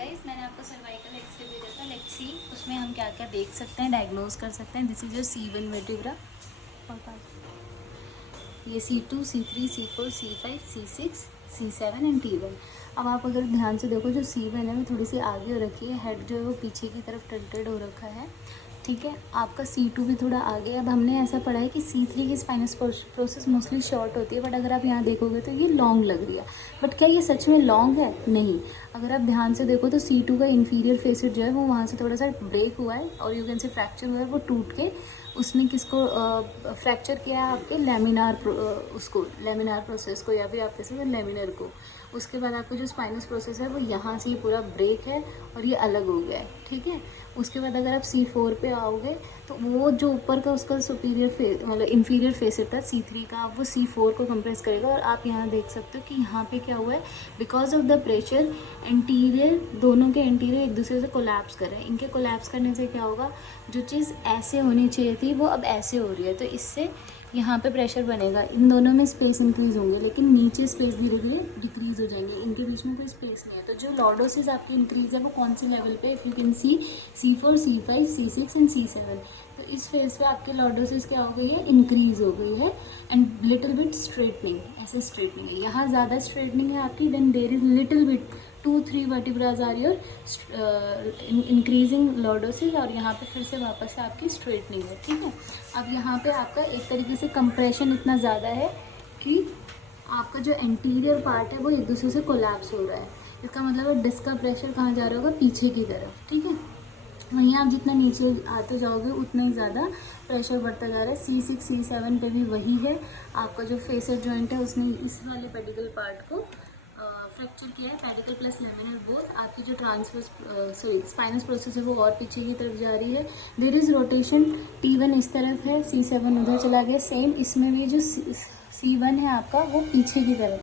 Guys, मैंने आपको cervical x ray भेजा था लेट्स सी उसमें हम क्या क्या देख सकते हैं, डायग्नोज कर सकते हैं। This is your C1 vertebra, ये C2, C3, C4, C5, C6, C7 and T1। अब आप अगर ध्यान से देखो, जो C1 है वो थोड़ी सी आगे हो रखी है, हेड जो है वो पीछे की तरफ टिल्टेड हो रखा है, ठीक है। आपका C2 भी थोड़ा आगे। अब हमने ऐसा पढ़ा है कि C3 की स्पाइनस प्रोसेस मोस्टली शॉर्ट होती है, बट अगर आप यहाँ देखोगे तो ये लॉन्ग लग रही है। बट क्या ये सच में लॉन्ग है? नहीं। अगर आप ध्यान से देखो तो C2 का इंफीरियर फेसेट जो है वो वहाँ से थोड़ा सा ब्रेक हुआ है और यू कैन से फ्रैक्चर हुआ है, वो टूट के उसने किसको फ्रैक्चर किया है? आपके उसको लेमिनार प्रोसेस को, या फिर आप कैसे लेमिनर को। उसके बाद आपको जो स्पाइनस प्रोसेस है वो यहाँ से पूरा ब्रेक है और ये अलग हो गया है, ठीक है। उसके बाद अगर आप C4 पे आओगे तो वो जो ऊपर का उसका सुपीरियर मतलब इंफीरियर फेसेट था C3 का, आप वो C4 को कंप्रेस करेगा। और आप यहाँ देख सकते हो कि यहाँ पे क्या हुआ है, because of the pressure anterior, दोनों के एंटीरियर एक दूसरे से कोलैप्स कर रहे हैं। इनके कोलैप्स करने से क्या होगा, जो चीज़ ऐसे होनी चाहिए थी वो अब ऐसे हो रही है, तो इससे यहाँ पे प्रेशर बनेगा। इन दोनों में स्पेस इंक्रीज होंगे, लेकिन नीचे स्पेस धीरे धीरे डिक्रीज हो जाएंगे, इनके बीच में कोई स्पेस नहीं है। तो जो लॉर्डोसिस आपकी इंक्रीज है वो कौन सी लेवल पे, if you can see C4, C5, C6 and C7। तो इस फेज पे आपकी लॉर्डोसिस क्या हो गई है, इंक्रीज हो गई है। एंड लिटिल बिट स्ट्रेटनिंग, ऐसे स्ट्रेटनिंग है, यहाँ ज़्यादा स्ट्रेटनिंग है आपकी, then there is little bit 2-3 vertebrae are your increasing lordosis, और यहाँ पे फिर से वापस से आपकी स्ट्रेटनिंग है, ठीक है। अब यहाँ पे आपका एक तरीके से कंप्रेशन इतना ज़्यादा है कि आपका जो एंटीरियर पार्ट है वो एक दूसरे से कोलैप्स हो रहा है। इसका मतलब है डिस्क का प्रेशर कहाँ जा रहा होगा, पीछे की तरफ, ठीक है। वहीं आप जितना नीचे आते जाओगे उतना ही ज़्यादा प्रेशर बढ़ता जा रहा है। C6, C7 पे भी वही है। आपका जो फेसेट जॉइंट है उसने इस वाले पेडिकल पार्ट को फ्रैक्चर किया है, पेडिकल प्लस लेमिनर बोथ। आपकी जो स्पाइनस प्रोसेस है वो और पीछे की तरफ जा रही है। देयर इज़ रोटेशन, T1 इस तरफ है, C7 उधर चला गया। सेम इसमें भी जो C1 है आपका वो पीछे की तरफ